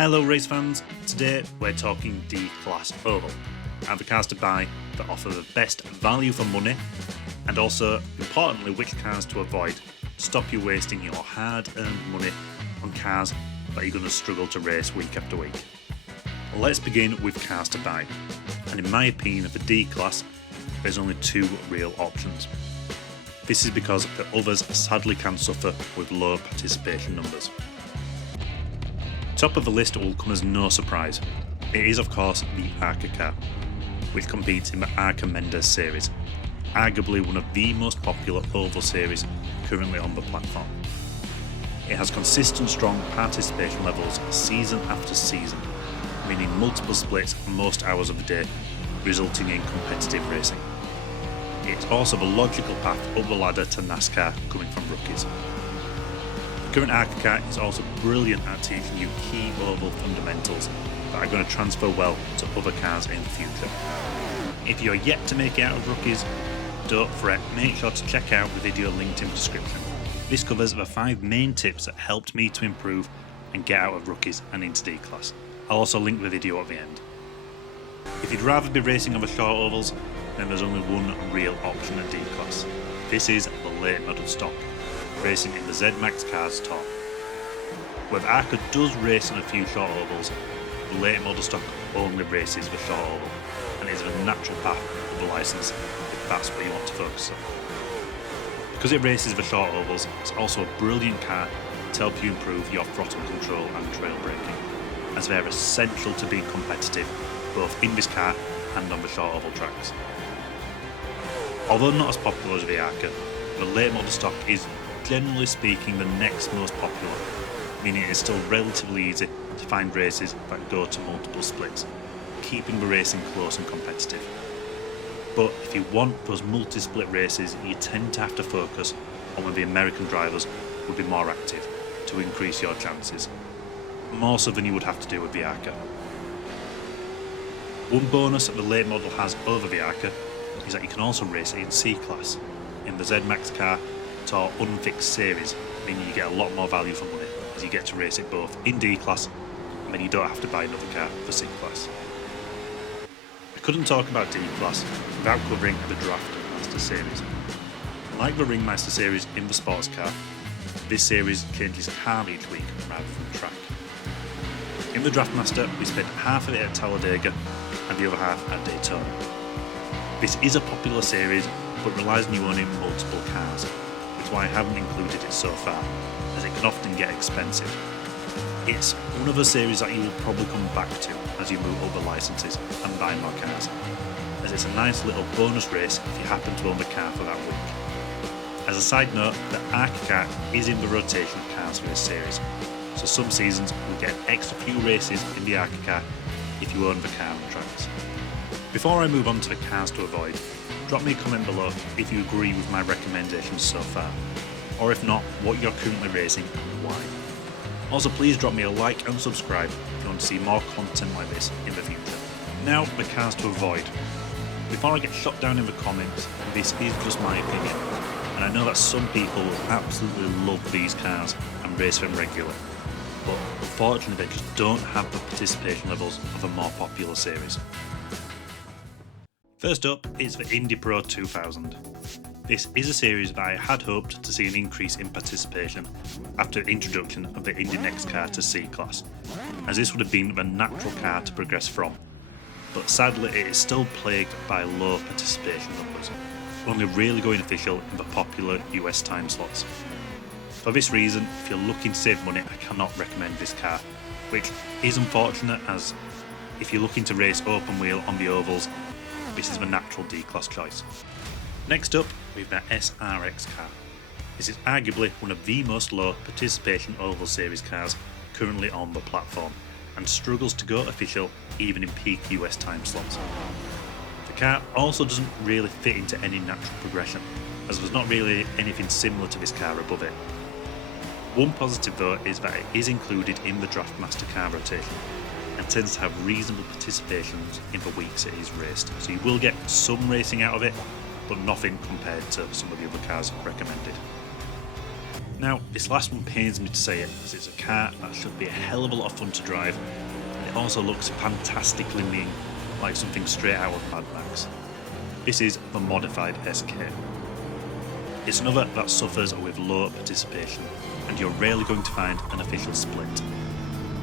Hello race fans, today we're talking D-Class Oval. I have the cars to buy that offer the best value for money and also, importantly, which cars to avoid to stop you wasting your hard-earned money on cars that you're going to struggle to race week after week. Let's begin with cars to buy, and in my opinion for D-Class there's only two real options. This is because the others sadly can suffer with low participation numbers. Top of the list will come as no surprise. It is of course the ARCA car, which competes in the ARCA Mendes series, arguably one of the most popular oval series currently on the platform. It has consistent strong participation levels season after season, meaning multiple splits most hours of the day, resulting in competitive racing. It's also the logical path up the ladder to NASCAR coming from rookies. The current ARCA car is also brilliant at teaching you key oval fundamentals that are going to transfer well to other cars in the future. If you're yet to make it out of rookies, don't fret, make sure to check out the video linked in the description. This covers the 5 main tips that helped me to improve and get out of rookies and into D-Class. I'll also link the video at the end. If you'd rather be racing on the short ovals, then there's only one real option at D-Class. This is the late model stock, racing in the Z-Max cars top. Where ARCA does race on a few short ovals, the late model stock only races the short oval, and is the natural path of the licence if that's what you want to focus on. Because it races the short ovals, it's also a brilliant car to help you improve your throttle control and trail braking, as they're essential to being competitive both in this car and on the short oval tracks. Although not as popular as the ARCA, the late model stock is generally speaking the next most popular, meaning it is still relatively easy to find races that go to multiple splits, keeping the racing close and competitive. But if you want those multi-split races, you tend to have to focus on when the American drivers will be more active to increase your chances, more so than you would have to do with the ARCA. One bonus that the late model has over the ARCA is that you can also race it in C-Class, in the Z-Max car or unfixed series, meaning you get a lot more value for money as you get to race it both in D-Class and then you don't have to buy another car for C-Class. I couldn't talk about D-Class without covering the Draft Master series. Like the Ringmaster series in the sports car, this series changes car each week rather than track. In the Draft Master, we spent half of it at Talladega and the other half at Daytona. This is a popular series but relies on you owning multiple cars, which is why I haven't included it so far, as it can often get expensive. It's one of the series that you will probably come back to as you move up the licenses and buy more cars, as it's a nice little bonus race if you happen to own the car for that week. As a side note, the ARCA car is in the rotation of cars for this series, so some seasons you'll get an extra few races in the ARCA car if you own the car on tracks. Before I move on to the cars to avoid, drop me a comment below if you agree with my recommendations so far, or if not, what you're currently racing and why. Also please drop me a like and subscribe if you want to see more content like this in the future. Now the cars to avoid. Before I get shot down in the comments, this is just my opinion, and I know that some people will absolutely love these cars and race them regularly, but unfortunately they just don't have the participation levels of a more popular series. First up is the Indy Pro 2000. This is a series that I had hoped to see an increase in participation after the introduction of the Indy Next car to C-Class, as this would have been the natural car to progress from, but sadly it is still plagued by low participation numbers, only really going official in the popular US time slots. For this reason, if you're looking to save money, I cannot recommend this car, which is unfortunate as if you're looking to race open wheel on the ovals, this is the natural D-Class choice. Next up, we have the SRX car. This is arguably one of the most low participation oval series cars currently on the platform, and struggles to go official even in peak US time slots. The car also doesn't really fit into any natural progression, as there's not really anything similar to this car above it. One positive though is that it is included in the Draft Master car rotation, and tends to have reasonable participations in the weeks it is raced, so you will get some racing out of it, but nothing compared to some of the other cars recommended. Now, this last one pains me to say it, as it's a car that should be a hell of a lot of fun to drive, and it also looks fantastically mean, like something straight out of Mad Max. This is the modified SK. It's another that suffers with low participation, and you're rarely going to find an official split.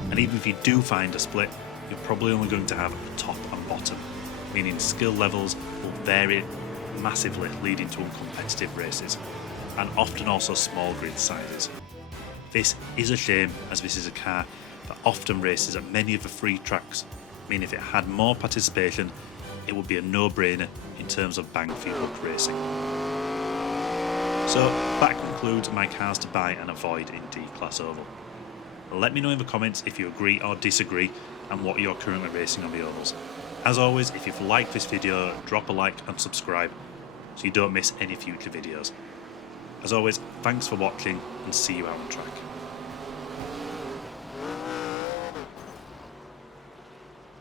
And even if you do find a split, you're probably only going to have a top and bottom, meaning skill levels will vary massively, leading to uncompetitive races, and often also small grid sizes. This is a shame, as this is a car that often races at many of the free tracks, meaning if it had more participation, it would be a no-brainer in terms of bang for your buck racing. So that concludes my cars to buy and avoid in D-Class Oval. Let me know in the comments if you agree or disagree and what you're currently racing on the ovals. As always, if you've liked this video, drop a like and subscribe so you don't miss any future videos. As always, thanks for watching and see you out on track.